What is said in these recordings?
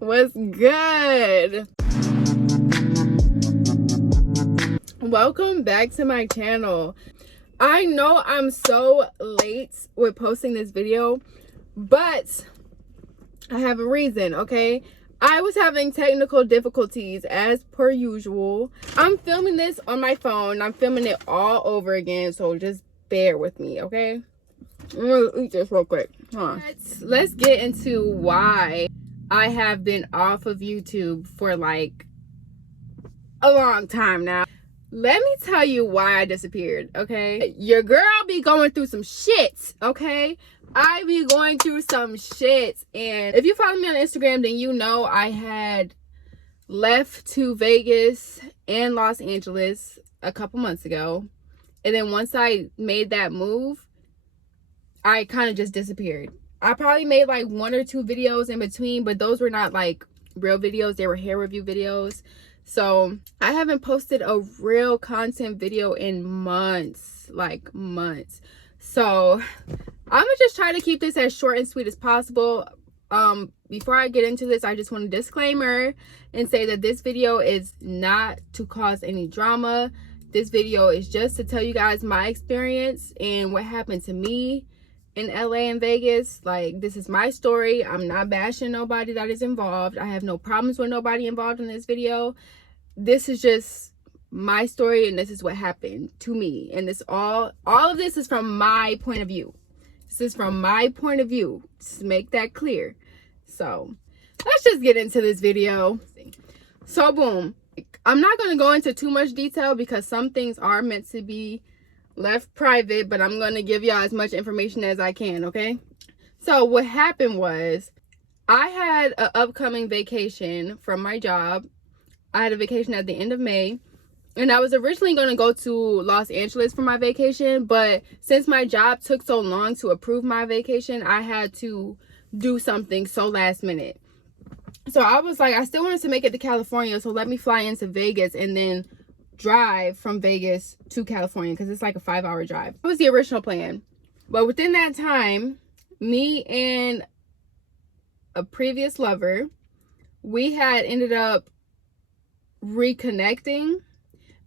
What's good? Welcome back to my channel. I know I'm so late with posting this video, but I have a reason, okay? I was having technical difficulties as per usual. I'm filming this on my phone. I'm filming it all over again, so just bear with me, okay? I'm gonna eat this real quick. Let's get into why I have been off of YouTube for like a long time now. Let me tell you why I disappeared, okay? Your girl be going through some shit, okay? I be going through some shit. And if you follow me on Instagram, then you know I had left to Vegas and Los Angeles a couple months ago. And then once I made that move, I kind of just disappeared. I probably made like 1 or 2 videos in between, but those were not like real videos. They were hair review videos. So I haven't posted a real content video in months, like months. So I'm gonna just try to keep this as short and sweet as possible. Before I get into this, I just want a disclaimer and say that this video is not to cause any drama. This video is just to tell you guys my experience and what happened to me in LA and Vegas. Like, this is my story. I'm not bashing nobody that is involved. I have no problems with nobody involved in this video. This is just my story, and this is what happened to me. And this all of this is from my point of view. This is from my point of view. Just to make that clear. So let's just get into this video. So boom. I'm not going to go into too much detail because some things are meant to be left private, but I'm going to give y'all as much information as I can, okay? So what happened was, I had an upcoming vacation from my job. I had a vacation at the end of May, and I was originally going to go to Los Angeles for my vacation, but since my job took so long to approve my vacation, I had to do something so last minute. So I was like, I still wanted to make it to California, so let me fly into Vegas and then drive from Vegas to California, because it's like a 5-hour drive. That was the original plan. But within that time, me and a previous lover, we had ended up reconnecting,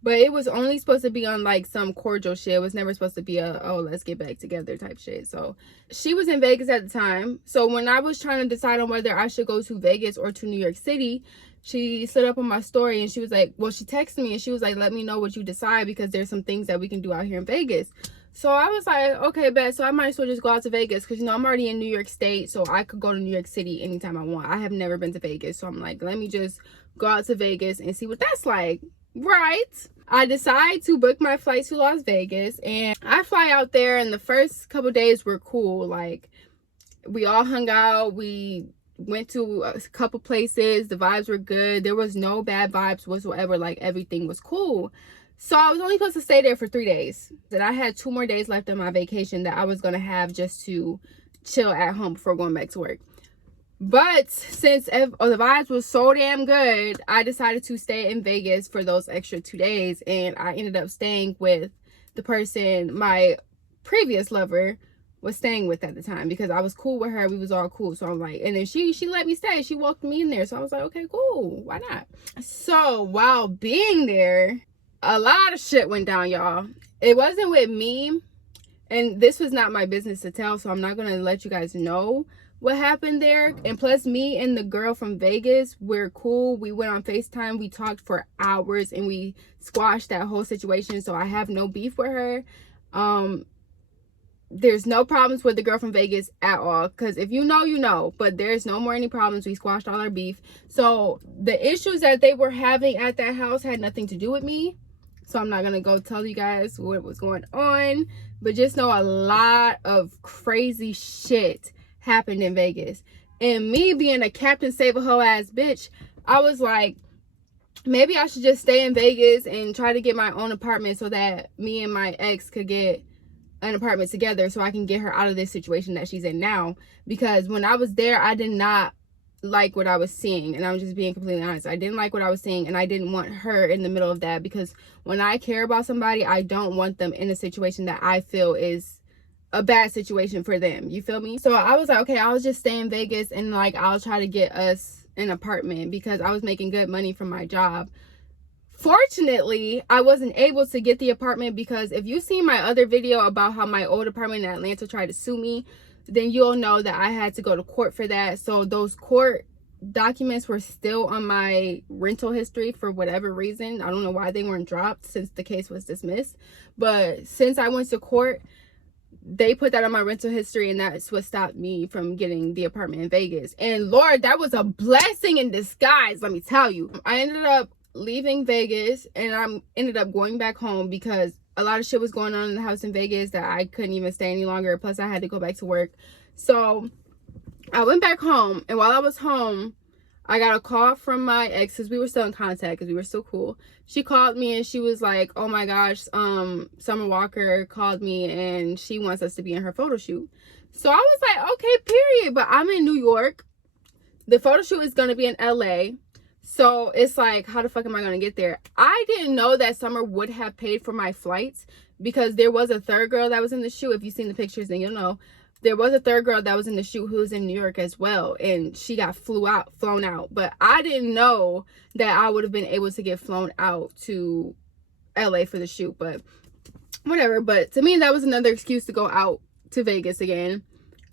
but it was only supposed to be on like some cordial shit. It was never supposed to be a, oh, let's get back together type shit. So she was in Vegas at the time. So when I was trying to decide on whether I should go to Vegas or to New York City, she stood up on my story and she was like, well, she texted me and she was like, let me know what you decide, because there's some things that we can do out here in Vegas. So I was like, okay, bet. So I might as well just go out to Vegas, because, you know, I'm already in New York State, so I could go to New York City anytime I want. I have never been to Vegas, so I'm like, let me just go out to Vegas and see what that's like. Right. I decide to book my flight to Las Vegas, and I fly out there, and the first couple days were cool. Like, we all hung out. We went to a couple places. The vibes were good. There was no bad vibes whatsoever. Like, everything was cool. So I was only supposed to stay there for 3 days. Then I had 2 more days left on my vacation that I was going to have just to chill at home before going back to work. But since the vibes was so damn good, I decided to stay in Vegas for those extra 2 days. And I ended up staying with the person my previous lover was staying with at the time, because I was cool with her. We was all cool. So I'm like, and then she let me stay. She welcomed me in there. So I was like, okay, cool. Why not? So while being there, a lot of shit went down, y'all. It wasn't with me, and this was not my business to tell, so I'm not going to let you guys know what happened there. And plus, me and the girl from Vegas, we're cool. We went on FaceTime. We talked for hours, and we squashed that whole situation, so I have no beef with her. There's no problems with the girl from Vegas at all, because if you know, you know. But there's no more any problems. We squashed all our beef. So the issues that they were having at that house had nothing to do with me. So I'm not going to go tell you guys what was going on. But just know a lot of crazy shit happened in Vegas. And me being a Captain Save-A-Hoe ass bitch, I was like, maybe I should just stay in Vegas and try to get my own apartment so that me and my ex could get an apartment together, so I can get her out of this situation that she's in now. Because when I was there, I did not like what I was seeing, and I'm just being completely honest. I didn't like what I was seeing, and I didn't want her in the middle of that, because when I care about somebody, I don't want them in a situation that I feel is a bad situation for them, you feel me? So I was like, okay, I'll just stay in Vegas and like I'll try to get us an apartment because I was making good money from my job. Fortunately, I wasn't able to get the apartment because if you've seen my other video about how my old apartment in Atlanta tried to sue me, then you'll know that I had to go to court for that. So those court documents were still on my rental history for whatever reason. I don't know why they weren't dropped since the case was dismissed, but since I went to court, they put that on my rental history, and that's what stopped me from getting the apartment in Vegas. And Lord, that was a blessing in disguise, let me tell you. I ended up leaving Vegas and I ended up going back home because a lot of shit was going on in the house in Vegas that I couldn't even stay any longer. Plus I had to go back to work. So I went back home, and while I was home, I got a call from my ex, because we were still in contact, because we were still cool. She called me and she was like, oh my gosh, Summer Walker called me and she wants us to be in her photo shoot. So I was like, okay, period. But I'm in New York. The photo shoot is going to be in LA. So it's like, how the fuck am I going to get there? I didn't know that Summer would have paid for my flights, because there was a third girl that was in the shoot. If you've seen the pictures, then you'll know. There was a third girl that was in the shoot who was in New York as well, and she got flown out. But I didn't know that I would have been able to get flown out to LA for the shoot, but whatever. But to me, that was another excuse to go out to Vegas again.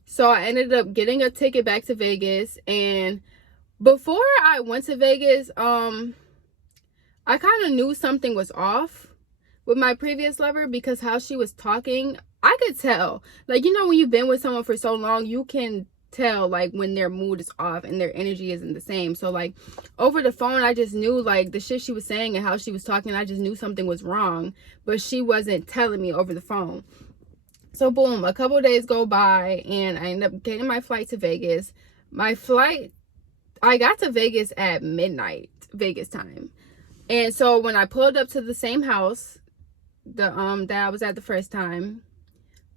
So I ended up getting a ticket back to Vegas, and before I went to Vegas, I kind of knew something was off with my previous lover, because how she was talking, I could tell. Like, you know, when you've been with someone for so long, you can tell like when their mood is off and their energy isn't the same. So like over the phone, I just knew like the shit she was saying and how she was talking, I just knew something was wrong, but she wasn't telling me over the phone. So boom, a couple of days go by and I end up getting my flight to Vegas. My flight, I got to Vegas at midnight Vegas time. And so when I pulled up to the same house that I was at the first time,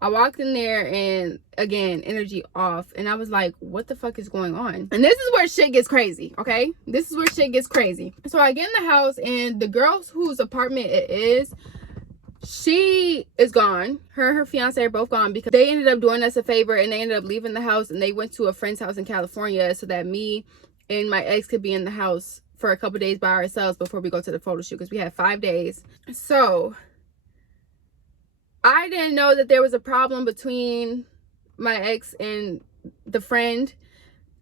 I walked in there and again, energy off. And I was like, what the fuck is going on? And this is where shit gets crazy, okay? This is where shit gets crazy. So I get in the house and the girl whose apartment it is, she is gone. Her and her fiance are both gone, because they ended up doing us a favor and they ended up leaving the house and they went to a friend's house in California so that me and my ex could be in the house for a couple days by ourselves before we go to the photo shoot, because we had 5 days. So I didn't know that there was a problem between my ex and the friend,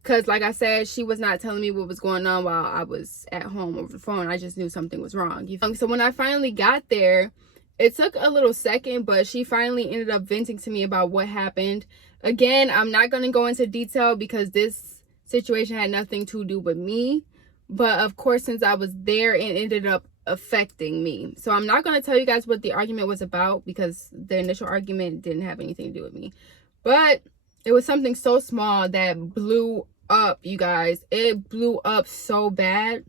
because like I said, she was not telling me what was going on while I was at home over the phone. I just knew something was wrong. So when I finally got there, it took a little second, but she finally ended up venting to me about what happened. Again, I'm not going to go into detail because this situation had nothing to do with me. But of course, since I was there, it ended up affecting me. So I'm not going to tell you guys what the argument was about, because the initial argument didn't have anything to do with me. But it was something so small that blew up, you guys. It blew up so bad,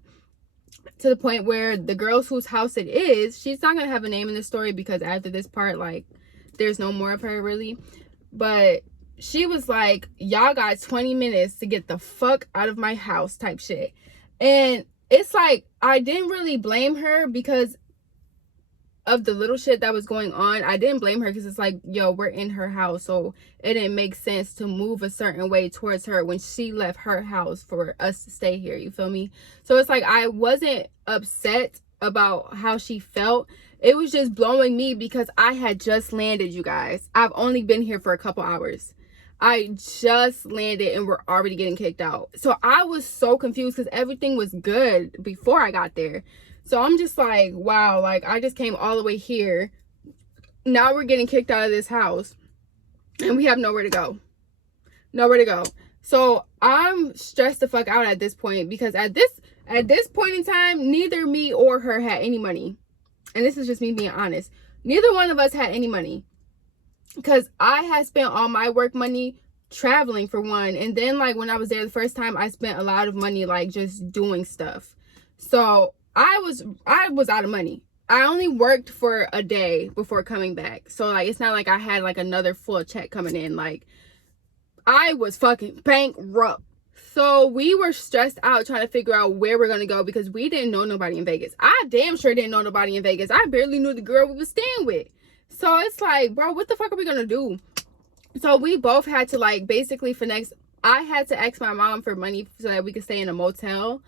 to the point where the girl whose house it is, she's not going to have a name in the story, because after this part, like, there's no more of her really. But she was like, y'all got 20 minutes to get the fuck out of my house type shit. And it's like, I didn't really blame her because of the little shit that was going on. I didn't blame her because it's like, yo, we're in her house, so it didn't make sense to move a certain way towards her when she left her house for us to stay here, you feel me? So it's like, I wasn't upset about how she felt. It was just blowing me because I had just landed, you guys. I've only been here for a couple hours. I just landed and we're already getting kicked out. So I was so confused because everything was good before I got there. So I'm just like, wow, like I just came all the way here. Now we're getting kicked out of this house and we have nowhere to go. Nowhere to go. So I'm stressed the fuck out at this point, because at this point in time, neither me or her had any money. And this is just me being honest. Neither one of us had any money, because I had spent all my work money traveling for one. And then like when I was there the first time, I spent a lot of money like just doing stuff. So I was out of money. I only worked for a day before coming back. So like it's not like I had like another full check coming in. Like I was fucking bankrupt. So we were stressed out trying to figure out where we're going to go, because we didn't know nobody in Vegas. I damn sure didn't know nobody in Vegas. I barely knew the girl we was staying with. So it's like, bro, what the fuck are we going to do? So we both had to like basically finesse. I had to ask my mom for money so that we could stay in a motel.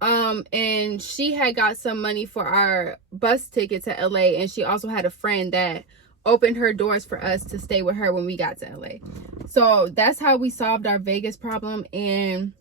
And she had got some money for our bus ticket to LA, and she also had a friend that opened her doors for us to stay with her when we got to LA. So that's how we solved our Vegas problem, and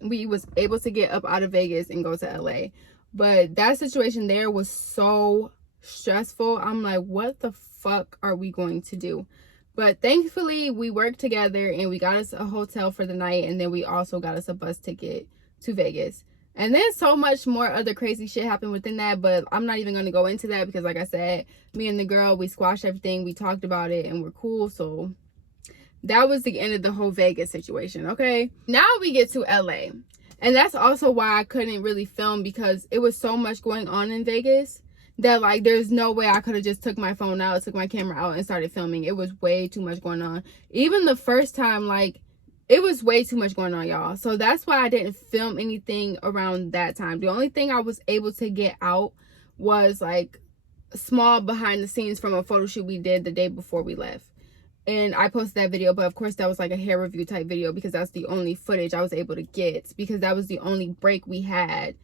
we was able to get up out of Vegas and go to LA. But that situation there was so stressful. I'm like, what the fuck are we going to do? But thankfully we worked together and we got us a hotel for the night, and then we also got us a bus ticket to Vegas. And then so much more other crazy shit happened within that, but I'm not even going to go into that because, like I said, me and the girl, we squashed everything, we talked about it, and we're cool. So that was the end of the whole Vegas situation. Okay, now we get to LA, and that's also why I couldn't really film, because it was so much going on in Vegas that like there's no way I could have just took my phone out, took my camera out, and started filming. It was way too much going on. Even the first time, like, it was way too much going on, y'all. So that's why I didn't film anything around that time. The only thing I was able to get out was like small behind the scenes from a photo shoot we did the day before we left. And I posted that video, but of course that was like a hair review type video because that's the only footage I was able to get, because that was the only break we had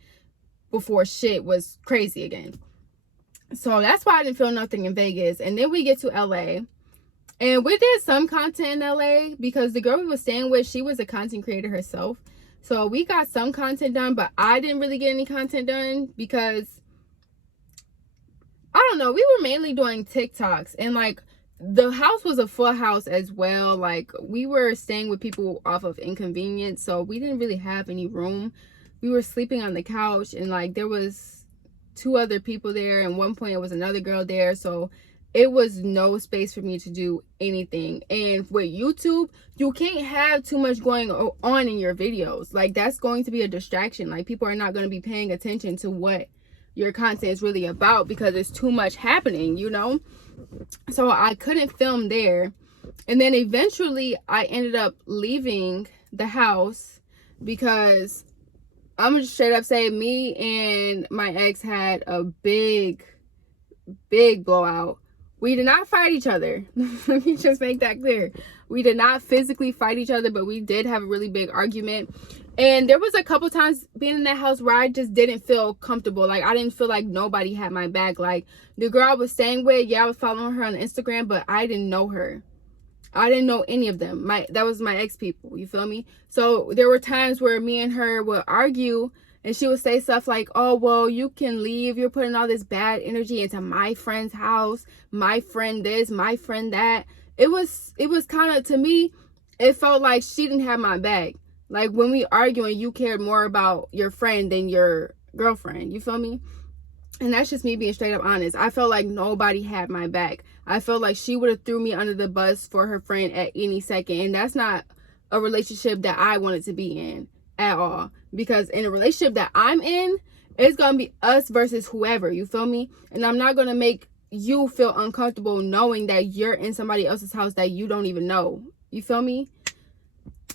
before shit was crazy again. So that's why I didn't film nothing in Vegas. And then we get to LA. And we did some content in LA because the girl we were staying with, she was a content creator herself. So we got some content done, but I didn't really get any content done because, I don't know, we were mainly doing TikToks. And like, the house was a full house as well. Like, we were staying with people off of inconvenience, so we didn't really have any room. We were sleeping on the couch, and like there was 2 other people there, and one point it was another girl there, so it was no space for me to do anything. And with YouTube, you can't have too much going on in your videos. Like, that's going to be a distraction. Like, people are not going to be paying attention to what your content is really about because there's too much happening, you know? So I couldn't film there. And then eventually I ended up leaving the house because I'm gonna straight up say me and my ex had a big blowout. We did not fight each other. Let me just make that clear. We did not physically fight each other, but we did have a really big argument. And there was a couple times being in that house where I just didn't feel comfortable. Like, I didn't feel like nobody had my back. Like, the girl I was staying with, yeah, I was following her on Instagram, but I didn't know her. I didn't know any of them. That was my ex people, you feel me? So there were times where me and her would argue, and she would say stuff like, oh, well, you can leave. You're putting all this bad energy into my friend's house, my friend this, my friend that. It was kind of, to me, it felt like she didn't have my back. Like, when we arguing, you cared more about your friend than your girlfriend, you feel me? And that's just me being straight up honest. I felt like nobody had my back. I felt like she would have threw me under the bus for her friend at any second. And that's not a relationship that I wanted to be in at all. Because in a relationship that I'm in, it's going to be us versus whoever, you feel me? And I'm not going to make you feel uncomfortable knowing that you're in somebody else's house that you don't even know. You feel me?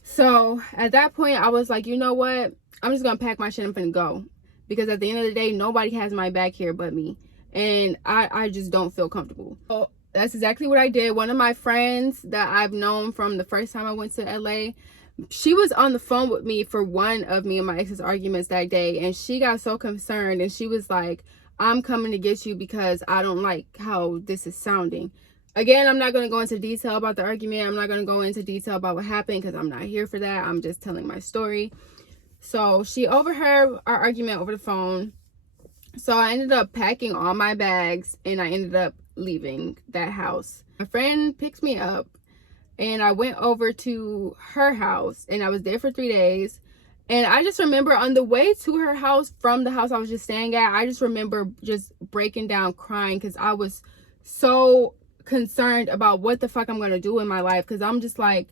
So at that point, I was like, you know what? I'm just going to pack my shit and finna go. Because at the end of the day, nobody has my back here but me. And I just don't feel comfortable. So that's exactly what I did. One of my friends that I've known from the first time I went to LA, she was on the phone with me for one of me and my ex's arguments that day. And she got so concerned. And she was like, I'm coming to get you because I don't like how this is sounding. Again, I'm not going to go into detail about the argument. I'm not going to go into detail about what happened because I'm not here for that. I'm just telling my story. So she overheard our argument over the phone. So I ended up packing all my bags and I ended up leaving that house. My friend picked me up and I went over to her house and I was there for 3 days. And I just remember on the way to her house from the house I was just staying at, I just remember just breaking down crying because I was so concerned about what the fuck I'm going to do in my life. Because I'm just like,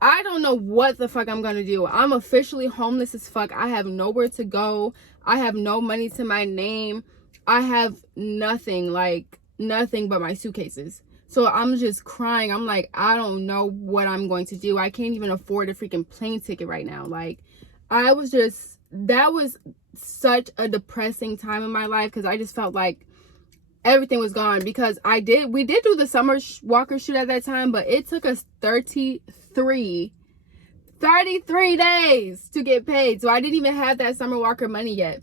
I don't know what the fuck I'm gonna do. I'm officially homeless as fuck. I have nowhere to go. I have no money to my name. I have nothing, like nothing but my suitcases. So I'm just crying. I'm like, I don't know what I'm going to do. I can't even afford a freaking plane ticket right now. Like, I was just, that was such a depressing time in my life because I just felt like everything was gone, because we did do the summer walker shoot at that time, but it took us 33 days to get paid. So I didn't even have that summer walker money yet.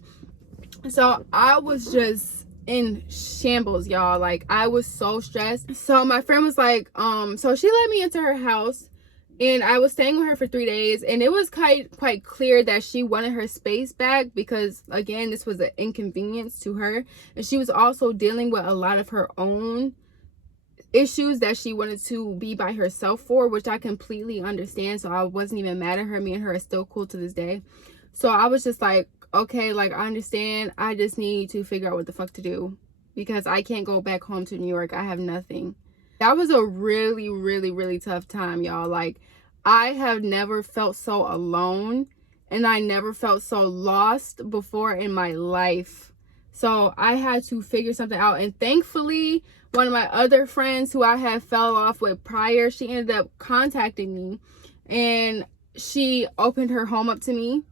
So I was just in shambles, y'all. Like, I was so stressed. So my friend was like, so she let me into her house, and I was staying with her for 3 days, and it was quite clear that she wanted her space back, because again, this was an inconvenience to her, and she was also dealing with a lot of her own issues that she wanted to be by herself for, which I completely understand. So I wasn't even mad at her. Me and her are still cool to this day. So I was just like, okay, like, I understand. I just need to figure out what the fuck to do, because I can't go back home to New York. I have nothing. That was a really, really, really tough time, y'all. Like, I have never felt so alone, and I never felt so lost before in my life. So I had to figure something out. And thankfully, one of my other friends who I had fell off with prior, she ended up contacting me, and she opened her home up to me.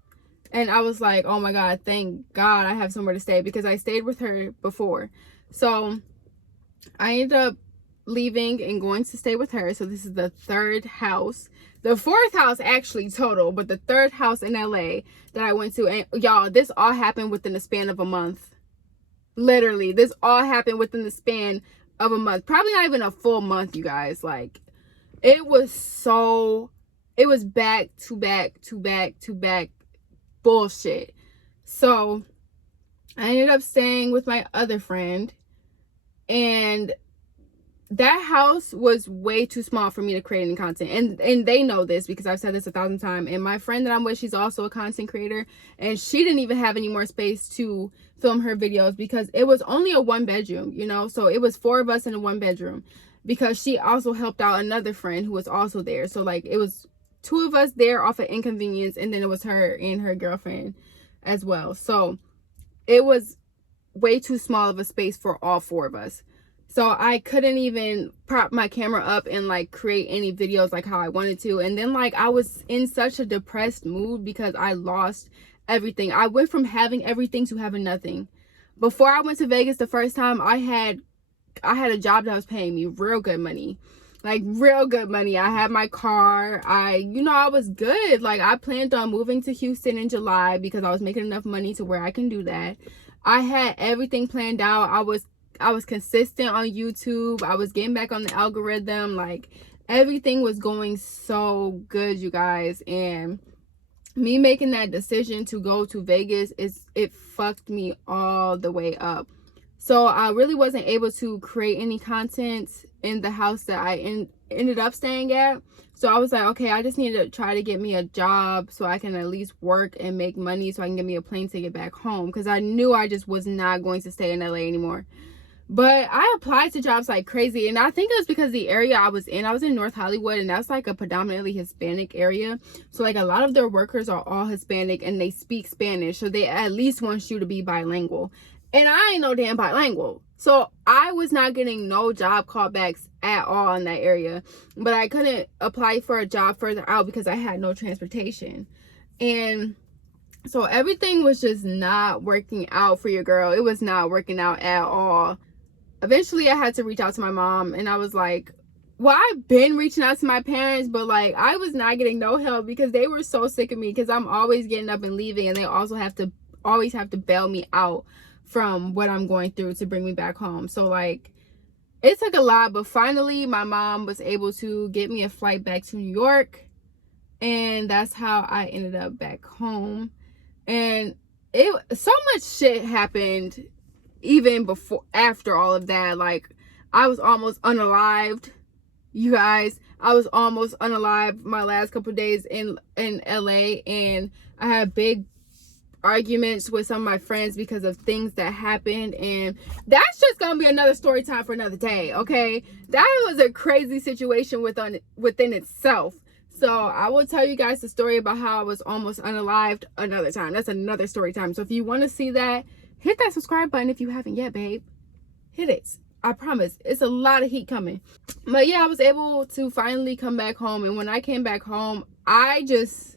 And I was like, oh my God, thank God I have somewhere to stay, because I stayed with her before. So I ended up leaving and going to stay with her. So this is the third house, the fourth house actually total, but the third house in LA that I went to. And y'all, this all happened within the span of a month. Literally, this all happened within the span of a month. Probably not even a full month, you guys. Like, it was back to back to back to back bullshit. So I ended up staying with my other friend, and that house was way too small for me to create any content, and they know this, because I've said this 1,000 times. And my friend that I'm with, she's also a content creator, and she didn't even have any more space to film her videos, because it was only a 1-bedroom, you know. So it was 4 of us in a 1-bedroom, because she also helped out another friend who was also there. So like, it was 2 of us there off of inconvenience, and then it was her and her girlfriend as well. So it was way too small of a space for all 4 of us. So I couldn't even prop my camera up and like create any videos like how I wanted to. And then like, I was in such a depressed mood because I lost everything. I went from having everything to having nothing. Before I went to Vegas the first time, I had a job that was paying me real good money. Like, real good money. I had my car. I was good. Like, I planned on moving to Houston in July, because I was making enough money to where I can do that. I had everything planned out. I was consistent on YouTube. I was getting back on the algorithm. Like, everything was going so good, you guys. And me making that decision to go to Vegas, it fucked me all the way up. So I really wasn't able to create any content in the house that I ended up staying at. So I was like, okay, I just need to try to get me a job so I can at least work and make money so I can get me a plane ticket back home, because I knew I just was not going to stay in LA anymore. But I applied to jobs like crazy, and I think it was because the area I was in North Hollywood, and that's like a predominantly Hispanic area. So like, a lot of their workers are all Hispanic, and they speak Spanish, so they at least want you to be bilingual. And I ain't no damn bilingual. So I was not getting no job callbacks at all in that area. But I couldn't apply for a job further out because I had no transportation. And so everything was just not working out for your girl. It was not working out at all. Eventually, I had to reach out to my mom, and I was like, well, I've been reaching out to my parents, but like, I was not getting no help, because they were so sick of me, because I'm always getting up and leaving, and they also always have to bail me out from what I'm going through to bring me back home. So like, it took a lot, but finally my mom was able to get me a flight back to New York, and that's how I ended up back home. And so much shit happened even after all of that. Like, I was almost unalived, you guys. I was almost unalived my last couple of days in LA, and I had big arguments with some of my friends because of things that happened, and that's just gonna be another story time for another day. Okay, that was a crazy situation within itself. So I will tell you guys the story about how I was almost unalived another time. That's another story time. So if you want to see that, hit that subscribe button if you haven't yet, babe. Hit it. I promise. It's a lot of heat coming. But yeah, I was able to finally come back home, and when I came back home, I just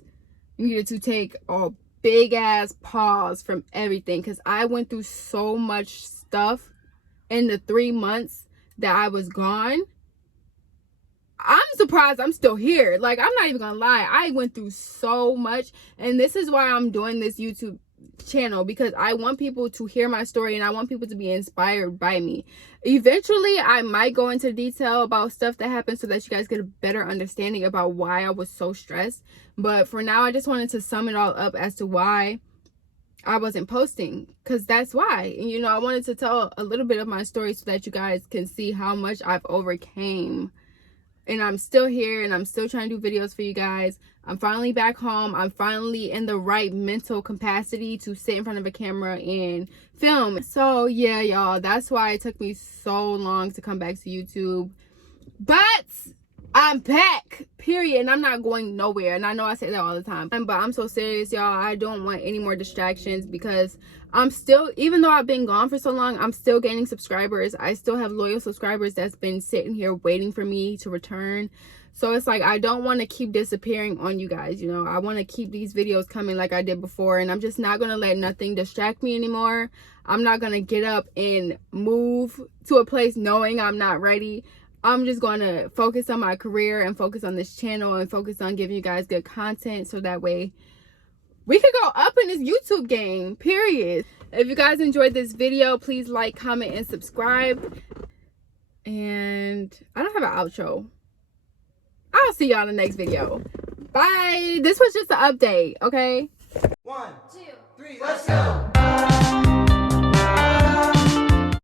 needed to take a big ass pause from everything, because I went through so much stuff in the 3 months that I was gone, I'm surprised I'm still here. Like, I'm not even gonna lie, I went through so much, and this is why I'm doing this YouTube channel, because I want people to hear my story and I want people to be inspired by me. Eventually I might go into detail about stuff that happened so that you guys get a better understanding about why I was so stressed, but for now I just wanted to sum it all up as to why I wasn't posting, because that's why. And you know, I wanted to tell a little bit of my story so that you guys can see how much I've overcame. And I'm still here and I'm still trying to do videos for you guys. I'm finally back home. I'm finally in the right mental capacity to sit in front of a camera and film. So yeah, y'all, that's why it took me so long to come back to YouTube. But I'm back, period, and I'm not going nowhere. And I know I say that all the time, but I'm so serious, y'all. I don't want any more distractions, because I'm still, even though I've been gone for so long, I'm still gaining subscribers. I still have loyal subscribers that's been sitting here waiting for me to return. So it's like, I don't want to keep disappearing on you guys, you know. I want to keep these videos coming like I did before, and I'm just not going to let nothing distract me anymore. I'm not going to get up and move to a place knowing I'm not ready. I'm just going to focus on my career and focus on this channel and focus on giving you guys good content, so that way we could go up in this YouTube game, period. If you guys enjoyed this video, please like, comment, and subscribe. And I don't have an outro. I'll see y'all in the next video. Bye. This was just an update, okay? 1, 2, 3, let's go.